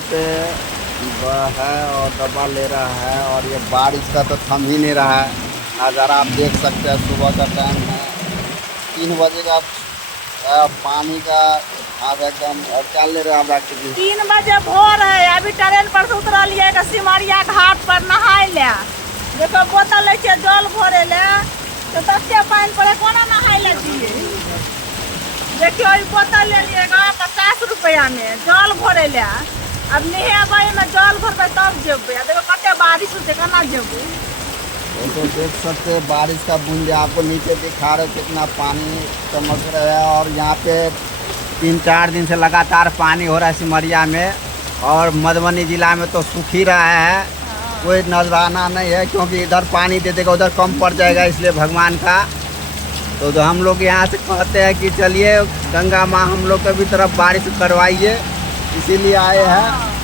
यहाँ पे है और दबा ले रहा है और ये बारिश का तो थम ही नहीं रहा है। नज़ारा आप देख सकते हैं, सुबह का टाइम है, 3 बजे का पानी का आप एकदम क्या ले रहे हैं आप राखी जी? 3 बजे भोर है, अभी ट्रेन पर से उतरलिए सिमरिया घाट पर नहाय ले। देखो बोतल ले के जल भरे ले, तो तत्ते पानी पड़े कोना नहाय ले दिए। देखियो ई बोतल ले लिएगा 50 रुपया में जल भरे ले। अब नहेबै में जल भरबै तब जेबै। देखो कते बारिश होते केना जेबै। वो तो देख सकते हैं बारिश का बूंद आपको नीचे दिखा रहे कितना पानी चमक रहा है। और यहाँ पे 3-4 दिन से लगातार पानी हो रहा है सिमरिया में, और मधुबनी जिला में तो सूख ही रहा है, कोई नजराना नहीं है, क्योंकि इधर पानी दे देगा उधर कम पड़ जाएगा, इसलिए भगवान का तो हम लोग यहाँ से कहते हैं कि चलिए गंगा माँ हम लोग के भी तरफ बारिश करवाइए, इसीलिए आए हैं।